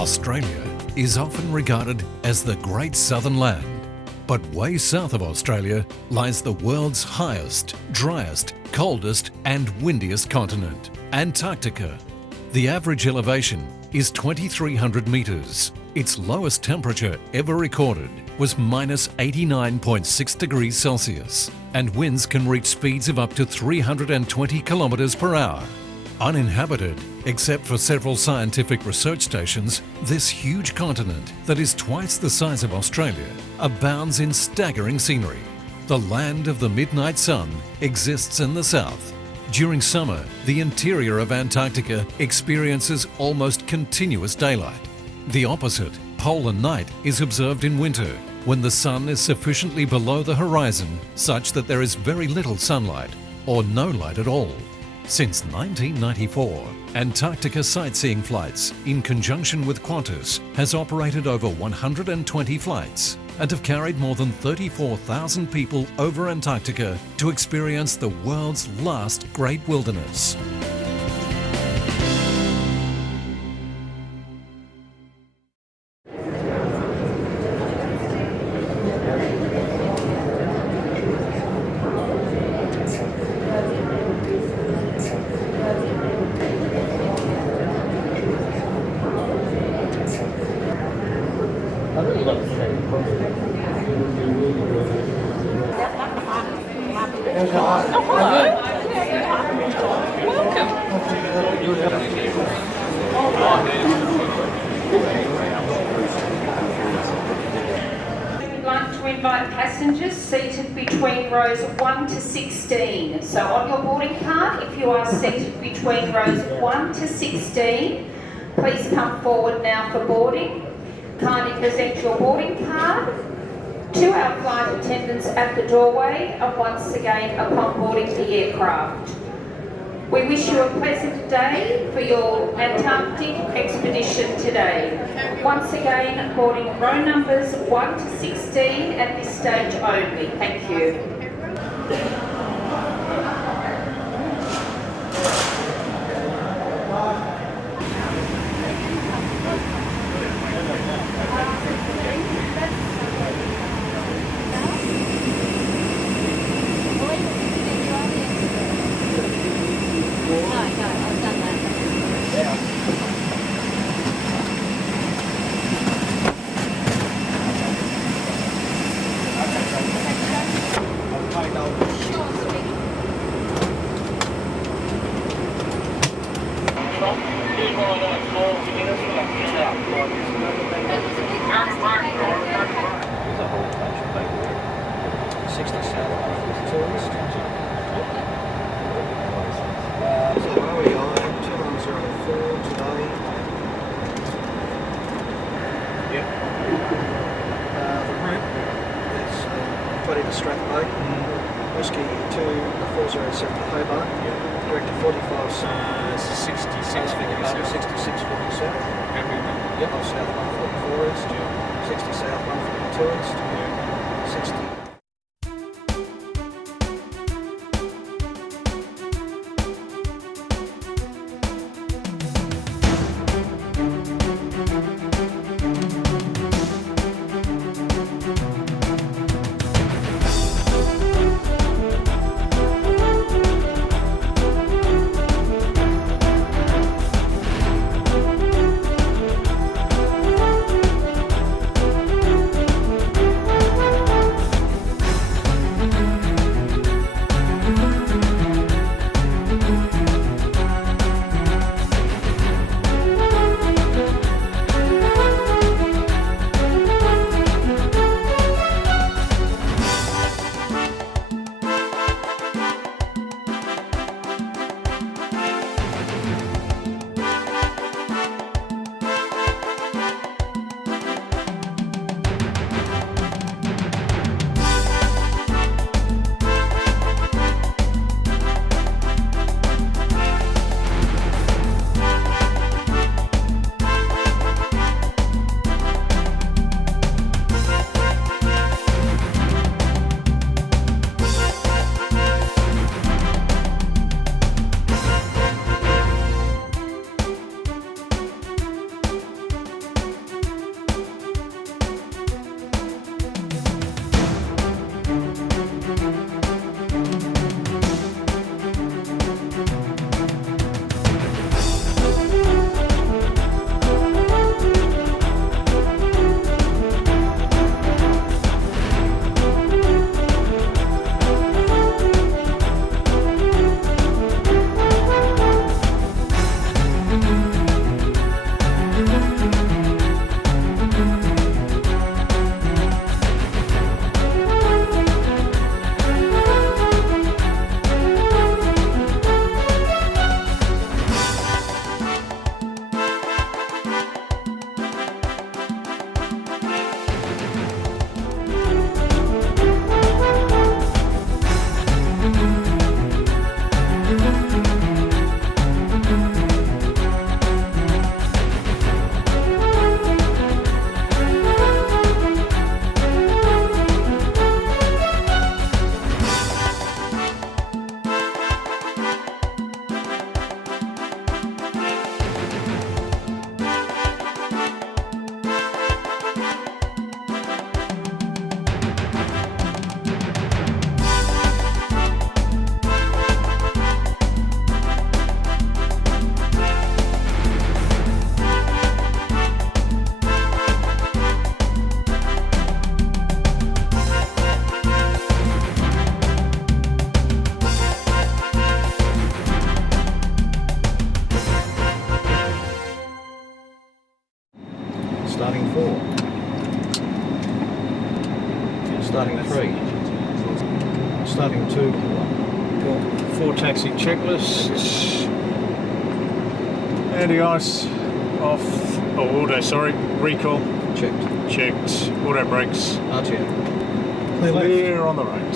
Australia is often regarded as the Great Southern Land, but way south of Australia lies the world's highest, driest, coldest and windiest continent, Antarctica. The average elevation is 2,300 metres. Its lowest temperature ever recorded was minus 89.6 degrees Celsius, and winds can reach speeds of up to 320 kilometres per hour. Uninhabited, except for several scientific research stations, this huge continent that is twice the size of Australia abounds in staggering scenery. The land of the midnight sun exists in the south. During summer, the interior of Antarctica experiences almost continuous daylight. The opposite, polar night, is observed in winter, when the sun is sufficiently below the horizon such that there is very little sunlight, or no light at all. Since 1994, Antarctica sightseeing flights, in conjunction with Qantas, has operated over 120 flights and have carried more than 34,000 people over Antarctica to experience the world's last great wilderness. We'd like to invite passengers seated between rows 1 to 16. So on your boarding card, if you are seated between rows 1 to 16, please come forward now for boarding. Kindly present your boarding card to our flight attendants at the doorway and once again upon boarding the aircraft. We wish you a pleasant day for your Antarctic expedition today. Once again, boarding row numbers 1 to 16 at this stage only. Thank you. Whiskey 2407 Hobart, director 45 66 47. Yep, south 144 east, 60 south 142 east, 60. Starting 4. Starting 3. Starting 2. 4 taxi checklists. Anti-ice off. Oh, auto, sorry. Recall. Checked. Auto brakes. RTO. Clear on the right.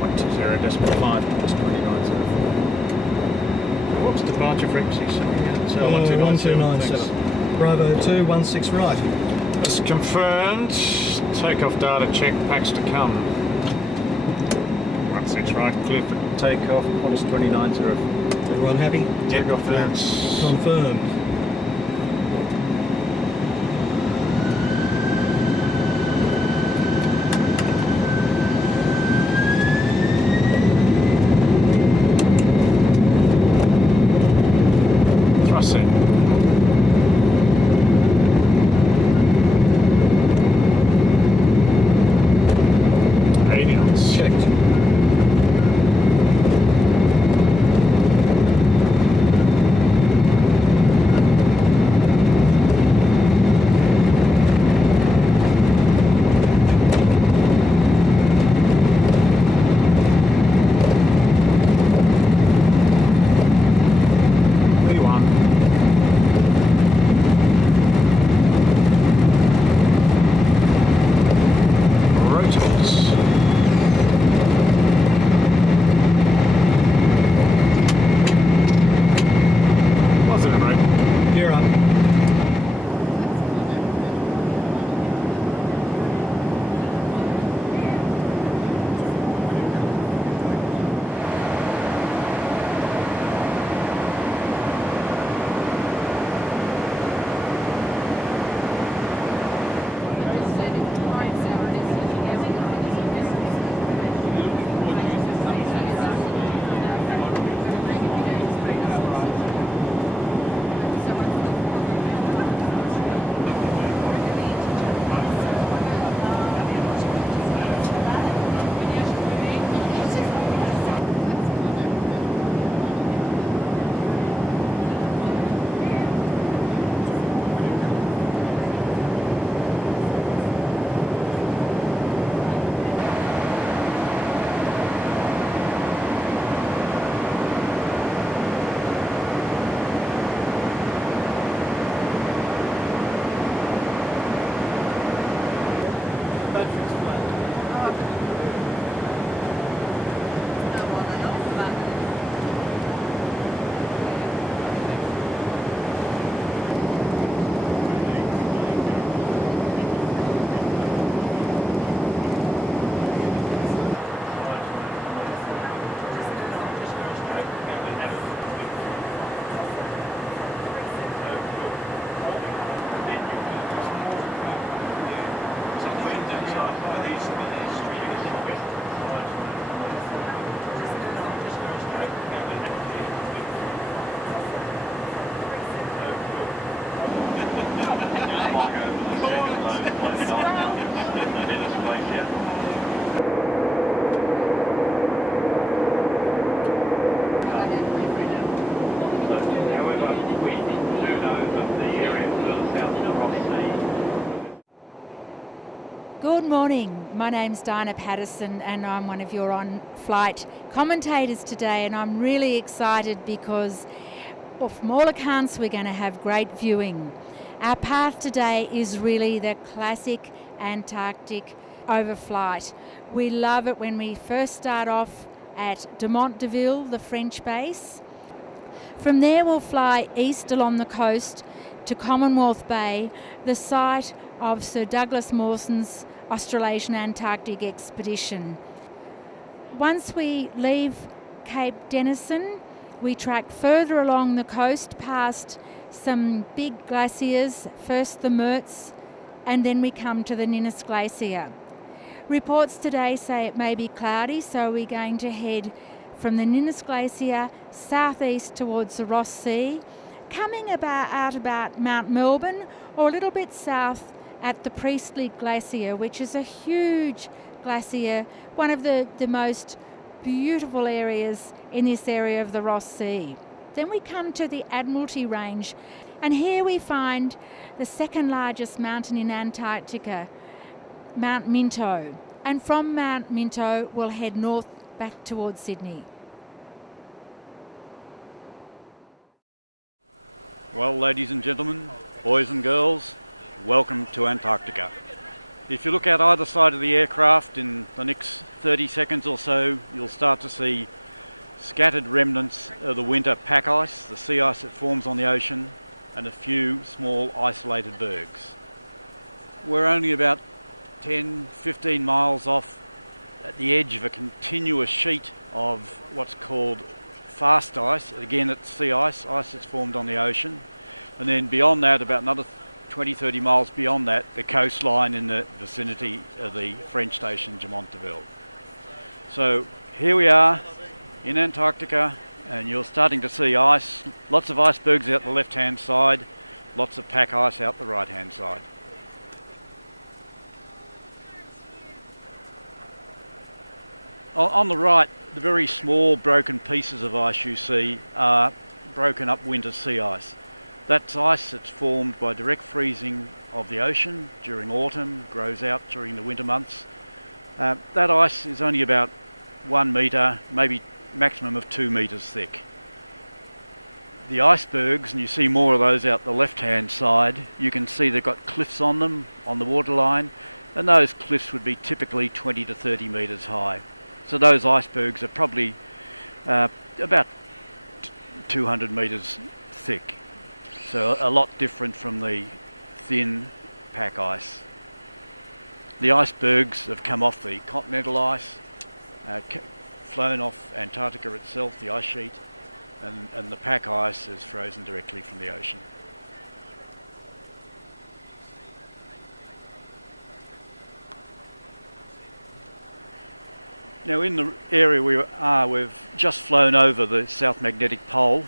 120.5 plus 29.74. What's departure frequency? 1297. Bravo 216 right. That's confirmed. Takeoff data check, packs to come. 16 right, clear for takeoff, plus 29.04. Everyone happy? Takeoff clearance. Confirmed. Good morning, my name's Dinah Patterson and I'm one of your on-flight commentators today, and I'm really excited because, well, from all accounts we're going to have great viewing. Our path today is really the classic Antarctic overflight. We love it when we first start off at Dumont, the French base. From there we'll fly east along the coast to Commonwealth Bay, the site of Sir Douglas Mawson's Australasian Antarctic expedition. Once we leave Cape Denison, we track further along the coast past some big glaciers, first the Mertz, and then we come to the Ninnis Glacier. Reports today say it may be cloudy, so we're going to head from the Ninnis Glacier southeast towards the Ross Sea, coming about Mount Melbourne, or a little bit south at the Priestley Glacier, which is a huge glacier, one of the most beautiful areas in this area of the Ross Sea. Then we come to the Admiralty Range, and here we find the second largest mountain in Antarctica, Mount Minto. And from Mount Minto, we'll head north back towards Sydney. Well, ladies and gentlemen, boys and girls, welcome to Antarctica. If you look out either side of the aircraft in the next 30 seconds or so, you'll start to see scattered remnants of the winter pack ice, the sea ice that forms on the ocean, and a few small isolated bergs. We're only about 10-15 miles off at the edge of a continuous sheet of what's called fast ice. Again, it's sea ice, ice that's formed on the ocean. And then beyond that, about another 20-30 miles beyond that, the coastline in the vicinity of the French station Dumont. So here we are in Antarctica, and you're starting to see ice, lots of icebergs out the left-hand side, lots of pack ice out the right-hand side. On the right, the very small broken pieces of ice you see are broken up winter sea ice. That's ice that's formed by direct freezing of the ocean during autumn, grows out during the winter months. That ice is only about 1 metre, maybe maximum of 2 metres thick. The icebergs, and you see more of those out the left-hand side, you can see they've got cliffs on them, on the waterline, and those cliffs would be typically 20 to 30 metres high. So those icebergs are probably about 200 metres thick. So a lot different from the thin pack ice. The icebergs have come off the continental ice, flown off Antarctica itself, the ice sheet, and the pack ice is frozen directly from the ocean. Now in the area we are, we've just flown over the South Magnetic Pole,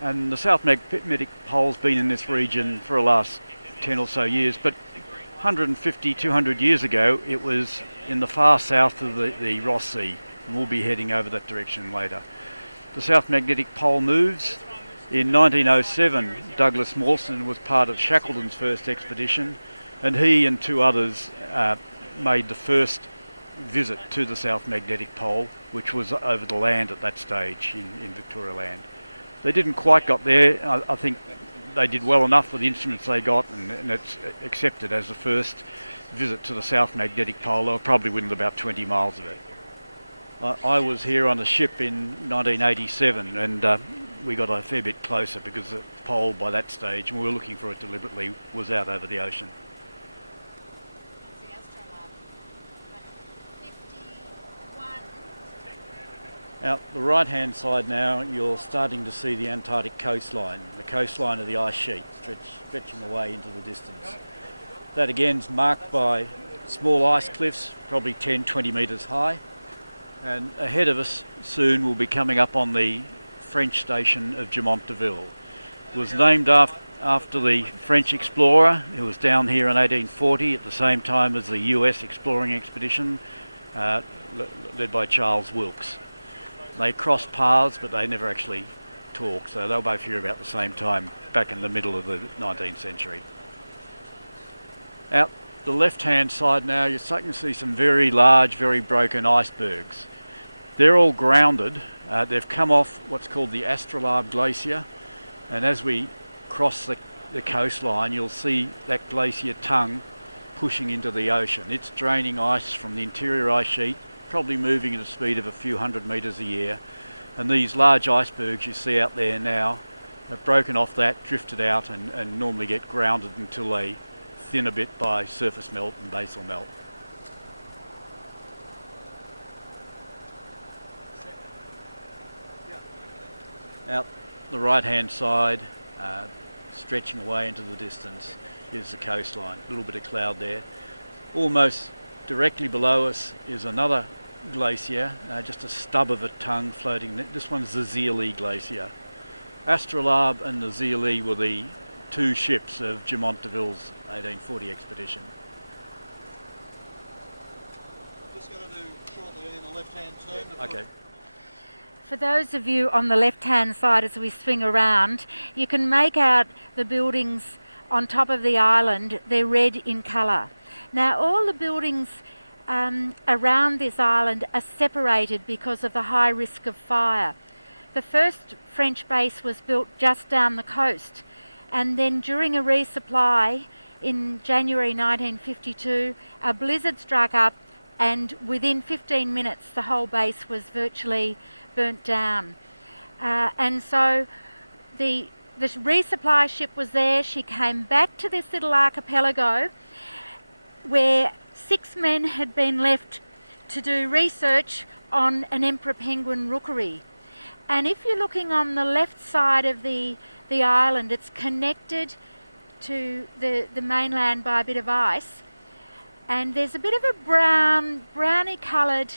and the South Magnetic Pole's been in this region for the last 10 or so years, but 150, 200 years ago it was in the far south of the Ross Sea, and we'll be heading over that direction later. The South Magnetic Pole moves. In 1907, Douglas Mawson was part of Shackleton's first expedition, and he and two others made the first visit to the South Magnetic Pole, which was over the land at that stage in Victoria Land. They didn't quite got there. I think they did well enough with the instruments they got, and it's accepted as the first visit to the South Magnetic Pole. They were probably within about 20 miles of it. I was here on a ship in 1987, and we got a fair bit closer because the pole by that stage, and we were looking for it deliberately, was out over the ocean. Out the right-hand side now, you're starting to see the Antarctic coastline, the coastline of the ice sheet, stretching away into the distance. That again is marked by small ice cliffs, probably 10-20 metres high. And ahead of us soon we'll be coming up on the French station of Dumont. It was named after the French explorer who was down here in 1840 at the same time as the US exploring expedition led by Charles Wilkes. They crossed paths, but they never actually talked, so they were both here about the same time back in the middle of the 19th century. Out the left-hand side now, you're starting to see some very large, very broken icebergs. They're all grounded. They've come off what's called the Astrolabe Glacier, and as we cross the coastline, you'll see that glacier tongue pushing into the ocean. It's draining ice from the interior ice sheet, probably moving at a speed of a few hundred metres a year, and these large icebergs you see out there now have broken off that, drifted out, and normally get grounded until they thin a bit by surface melt and basal melt. Out the right hand side, stretching away into the distance, is the coastline. A little bit of cloud there. Almost directly below us is another glacier, just a stub of a tongue floating. This one's the Zierlee Glacier. Astrolabe and the Zierlee were the two ships of Dumont d'Urville's 1840 expedition. I'm just going to do shortly in a left-hand turn. Okay. For those of you on the left-hand side as we swing around, you can make out the buildings on top of the island. They're red in colour. Now all the buildings around this island are separated because of the high risk of fire. The first French base was built just down the coast, and then during a resupply in January 1952, a blizzard struck up, and within 15 minutes the whole base was virtually burnt down. And so the resupply ship was there. She came back to this little archipelago where 6 men had been left to do research on an emperor penguin rookery. And if you're looking on the left side of the island, it's connected to the mainland by a bit of ice. And there's a bit of a browny coloured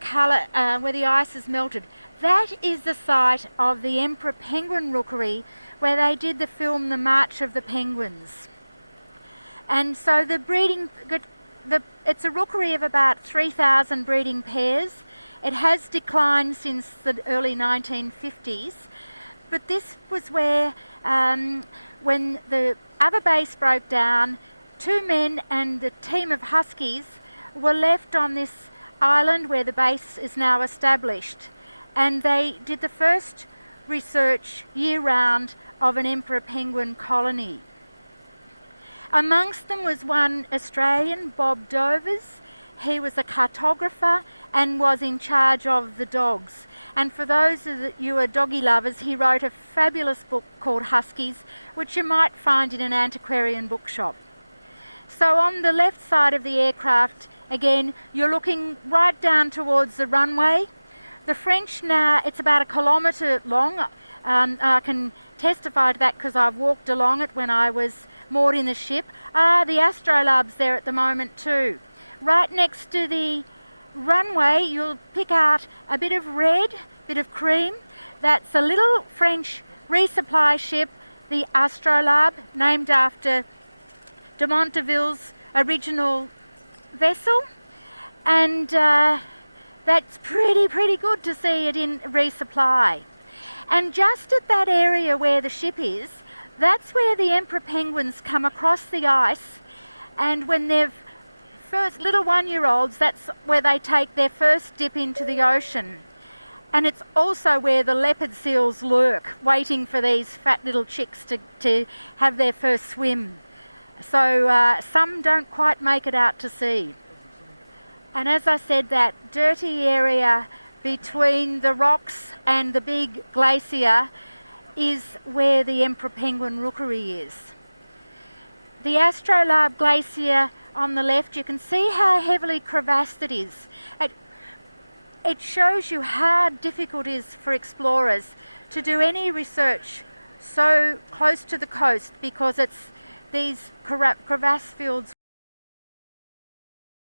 colour where the ice is melted. That is the site of the emperor penguin rookery where they did the film The March of the Penguins. And so the breeding, it's a rookery of about 3,000 breeding pairs. It has declined since the early 1950s, but this was where, when the other base broke down, 2 men and the team of huskies were left on this island where the base is now established, and they did the first research year-round of an emperor penguin colony. Amongst them was one Australian, Bob Dovers. He was a cartographer and was in charge of the dogs. And for those of you who are doggy lovers, he wrote a fabulous book called Huskies, which you might find in an antiquarian bookshop. So on the left side of the aircraft, again, you're looking right down towards the runway. The French now, it's about 1 kilometre long. I can testify to that because I've walked along it when I was moored in the ship. The astrolabes there at the moment too. Right next to the runway, you'll pick out a bit of red, bit of cream. That's a little French resupply ship, the Astrolabe, named after Dumont original vessel. And that's pretty good to see it in resupply. And just at that area where the ship is, that's where the emperor penguins come across the ice, and when they've first little 1-year-olds, that's where they take their first dip into the ocean. And it's also where the leopard seals lurk, waiting for these fat little chicks to have their first swim. So some don't quite make it out to sea. And as I said, that dirty area between the rocks and the big glacier is where the emperor penguin rookery is. The Astrolabe Glacier on the left, you can see how heavily crevassed it is. It shows you how difficult it is for explorers to do any research so close to the coast, because it's these crevasse-filled